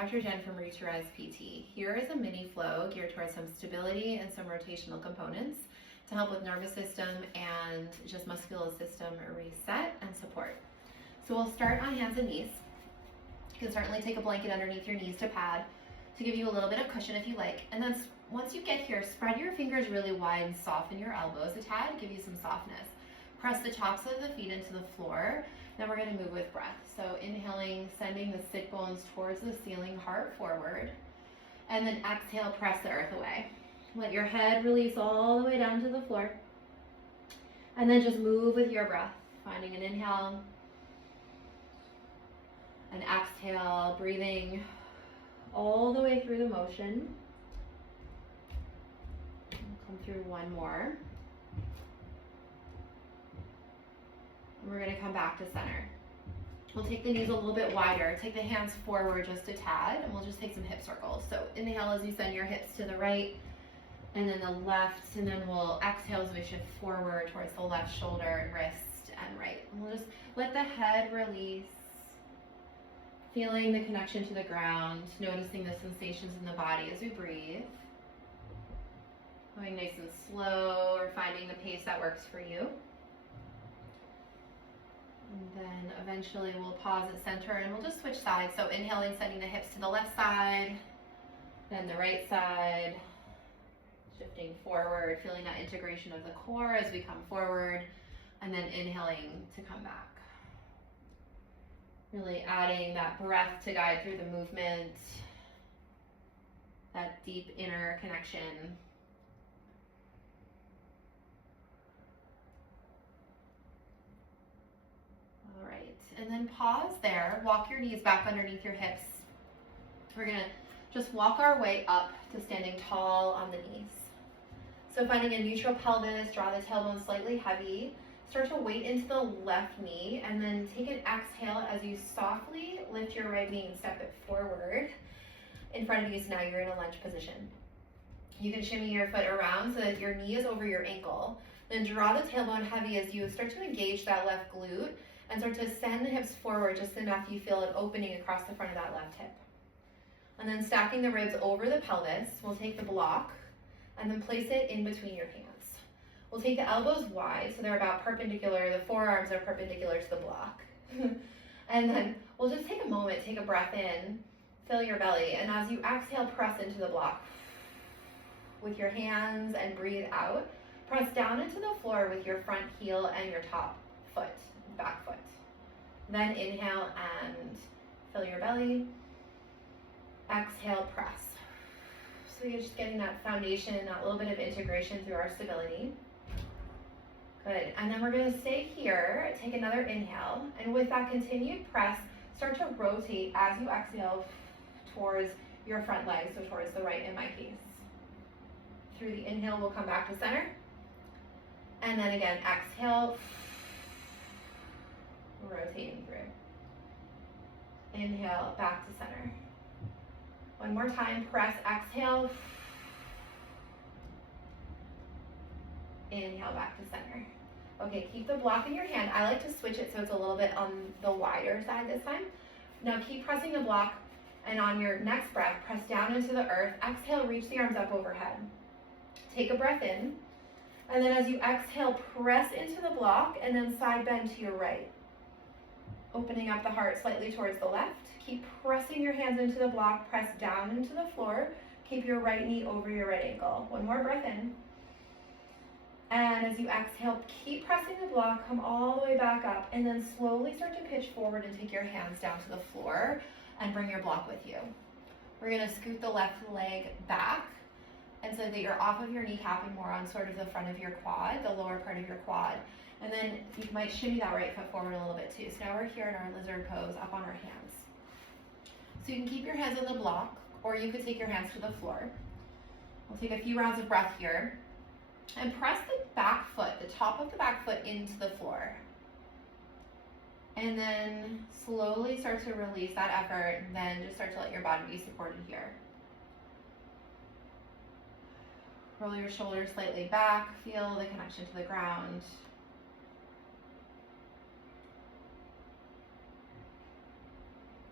Dr. Jen from Reach Your Eyes PT. Here is a mini flow geared towards some stability and some rotational components to help with nervous system and just muscular system reset and support. So we'll start on hands and knees. You can certainly take a blanket underneath your knees to pad to give you a little bit of cushion if you like. And then once you get here, spread your fingers really wide and soften your elbows a tad, give you some softness. Press the tops of the feet into the floor. Then we're going to move with breath. So inhaling, sending the sit bones towards the ceiling, heart forward. And then exhale, press the earth away. Let your head release all the way down to the floor. And then just move with your breath, finding an inhale, an exhale, breathing all the way through the motion. Come through one more. We're going to come back to center. We'll take the knees a little bit wider. Take the hands forward just a tad, and we'll just take some hip circles. So inhale as you send your hips to the right, and then the left, and then we'll exhale as we shift forward towards the left shoulder, wrist, and right. And we'll just let the head release, feeling the connection to the ground, noticing the sensations in the body as we breathe. Going nice and slow, or finding the pace that works for you. And then eventually we'll pause at center and we'll just switch sides. So inhaling, sending the hips to the left side, then the right side, shifting forward, feeling that integration of the core as we come forward, and then inhaling to come back. Really adding that breath to guide through the movement, that deep inner connection. All right, and then pause there. Walk your knees back underneath your hips. We're gonna just walk our way up to standing tall on the knees. So finding a neutral pelvis, draw the tailbone slightly heavy. Start to weight into the left knee, and then take an exhale as you softly lift your right knee and step it forward in front of you. So now you're in a lunge position. You can shimmy your foot around so that your knee is over your ankle. Then draw the tailbone heavy as you start to engage that left glute and start to send the hips forward just enough you feel an opening across the front of that left hip. And then stacking the ribs over the pelvis, we'll take the block and then place it in between your hands. We'll take the elbows wide so they're about perpendicular, the forearms are perpendicular to the block. And then we'll just take a moment, take a breath in, fill your belly, and as you exhale, press into the block with your hands and breathe out. Press down into the floor with your front heel and your top foot, back foot. Then inhale and fill your belly. Exhale, press. So you're just getting that foundation, that little bit of integration through our stability. Good, and then we're gonna stay here, take another inhale, and with that continued press, start to rotate as you exhale towards your front leg, so towards the right in my case. Through the inhale, we'll come back to center. And then again, exhale, rotating through. Inhale, back to center. One more time, press, exhale. Inhale, back to center. Okay, keep the block in your hand. I like to switch it so it's a little bit on the wider side this time. Now keep pressing the block, and on your next breath, press down into the earth. Exhale, reach the arms up overhead. Take a breath in, and then as you exhale, press into the block, and then side bend to your right. Opening up the heart slightly towards the left. Keep pressing your hands into the block, press down into the floor. Keep your right knee over your right ankle. One more breath in. And as you exhale, keep pressing the block, come all the way back up, and then slowly start to pitch forward and take your hands down to the floor and bring your block with you. We're gonna scoot the left leg back, and so that you're off of your kneecap and more on sort of the front of your quad, the lower part of your quad. And then you might shimmy that right foot forward a little bit too. So now we're here in our lizard pose, up on our hands. So you can keep your hands on the block, or you could take your hands to the floor. We'll take a few rounds of breath here. And press the back foot, the top of the back foot into the floor. And then slowly start to release that effort, and then just start to let your body be supported here. Roll your shoulders slightly back, feel the connection to the ground.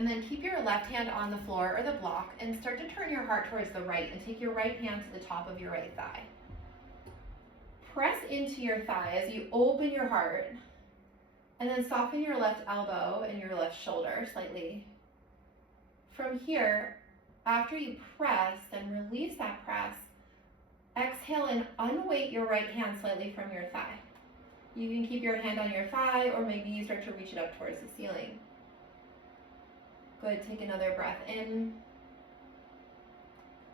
And then keep your left hand on the floor or the block and start to turn your heart towards the right and take your right hand to the top of your right thigh. Press into your thigh as you open your heart, and then soften your left elbow and your left shoulder slightly. From here, after you press, then release that press. Exhale and unweight your right hand slightly from your thigh. You can keep your hand on your thigh, or maybe you start to reach it up towards the ceiling. Good, take another breath in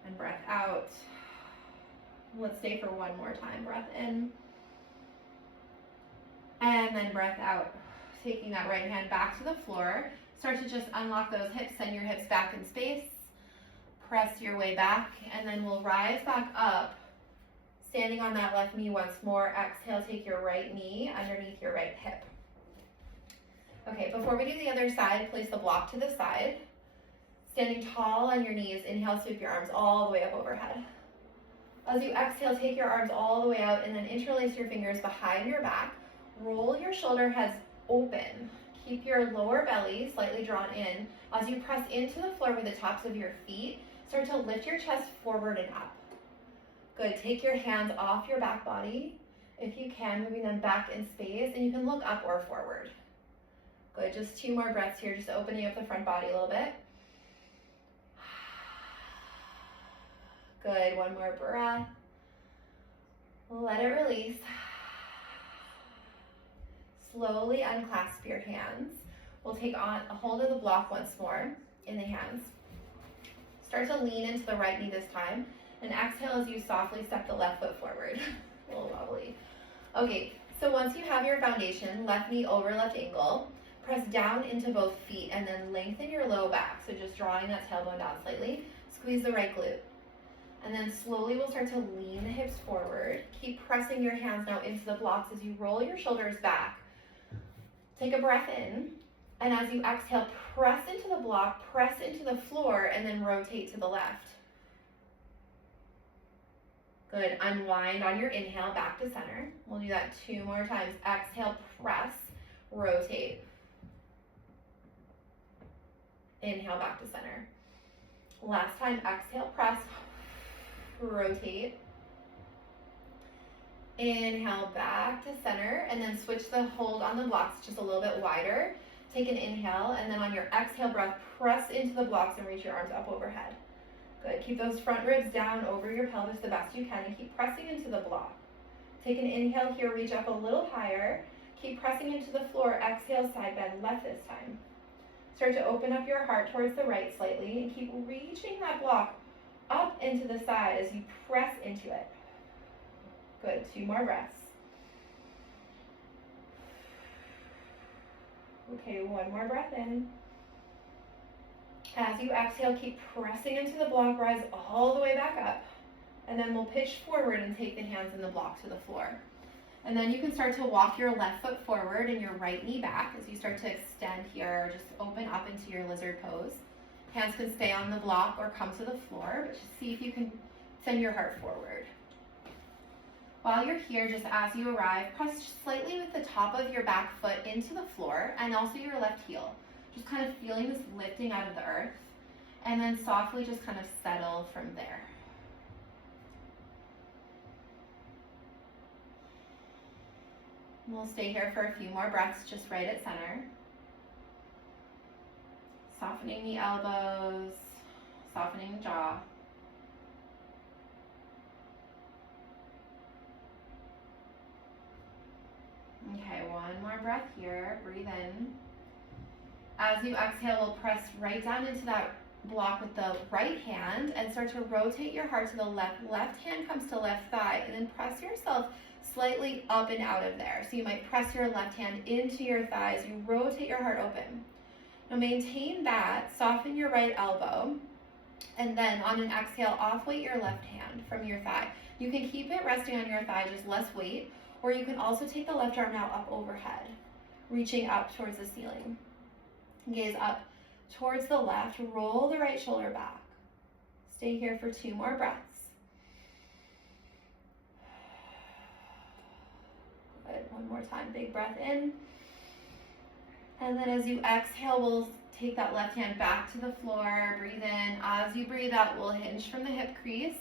and breath out. Let's stay for one more time. Breath in and then breath out. Taking that right hand back to the floor. Start to just unlock those hips, send your hips back in space. Press your way back, and then we'll rise back up, standing on that left knee once more. Exhale, take your right knee underneath your right hip. Okay, before we do the other side, place the block to the side. Standing tall on your knees, inhale, sweep your arms all the way up overhead. As you exhale, take your arms all the way out and then interlace your fingers behind your back. Roll your shoulder heads open. Keep your lower belly slightly drawn in. As you press into the floor with the tops of your feet, start to lift your chest forward and up. Good, take your hands off your back body. If you can, moving them back in space, and you can look up or forward. Good, just 2 more breaths here, just opening up the front body a little bit. Good, 1 more breath. Let it release. Slowly unclasp your hands. We'll take on a hold of the block once more in the hands. Start to lean into the right knee this time, and exhale as you softly step the left foot forward. A little wobbly. Okay, so once you have your foundation, left knee over left ankle, press down into both feet and then lengthen your low back. So just drawing that tailbone down slightly. Squeeze the right glute. And then slowly we'll start to lean the hips forward. Keep pressing your hands now into the blocks as you roll your shoulders back. Take a breath in, and as you exhale, press into the block, press into the floor, and then rotate to the left. Good, unwind on your inhale back to center. We'll do that 2 more times. Exhale, press, rotate. Inhale back to center. Last time, exhale, press, rotate. Inhale back to center, and then switch the hold on the blocks just a little bit wider. Take an inhale, and then on your exhale breath, press into the blocks and reach your arms up overhead. Good, keep those front ribs down over your pelvis the best you can, and keep pressing into the block. Take an inhale here, reach up a little higher. Keep pressing into the floor, exhale, side bend left this time. Start to open up your heart towards the right slightly, and keep reaching that block up into the side as you press into it. Good, 2 more breaths. Okay, 1 more breath in. As you exhale, keep pressing into the block, rise all the way back up. And then we'll pitch forward and take the hands in the block to the floor. And then you can start to walk your left foot forward and your right knee back as you start to extend here, just open up into your lizard pose. Hands can stay on the block or come to the floor, but just see if you can send your heart forward. While you're here, just as you arrive, press slightly with the top of your back foot into the floor and also your left heel. Just kind of feeling this lifting out of the earth, and then softly just kind of settle from there. We'll stay here for a few more breaths, just right at center. Softening the elbows, softening the jaw. Okay, 1 more breath here, breathe in. As you exhale, we'll press right down into that block with the right hand and start to rotate your heart to the left. Left hand comes to left thigh, and then press yourself slightly up and out of there. So you might press your left hand into your thighs, you rotate your heart open. Now maintain that, soften your right elbow, and then on an exhale, off-weight your left hand from your thigh. You can keep it resting on your thigh, just less weight, or you can also take the left arm now up overhead, reaching up towards the ceiling. Gaze up towards the left, roll the right shoulder back. Stay here for 2 more breaths. Good, 1 more time, big breath in. And then as you exhale, we'll Take that left hand back to the floor, breathe in. As you breathe out, we'll hinge from the hip crease,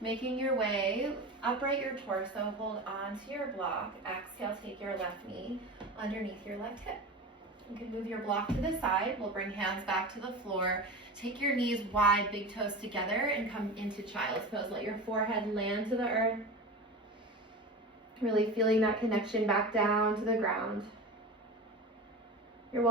making your way, upright your torso, hold on to your block. Exhale, take your left knee underneath your left hip. You can move your block to the side. We'll bring hands back to the floor. Take your knees wide, big toes together, and come into child's pose. Let your forehead land to the earth. Really feeling that connection back down to the ground.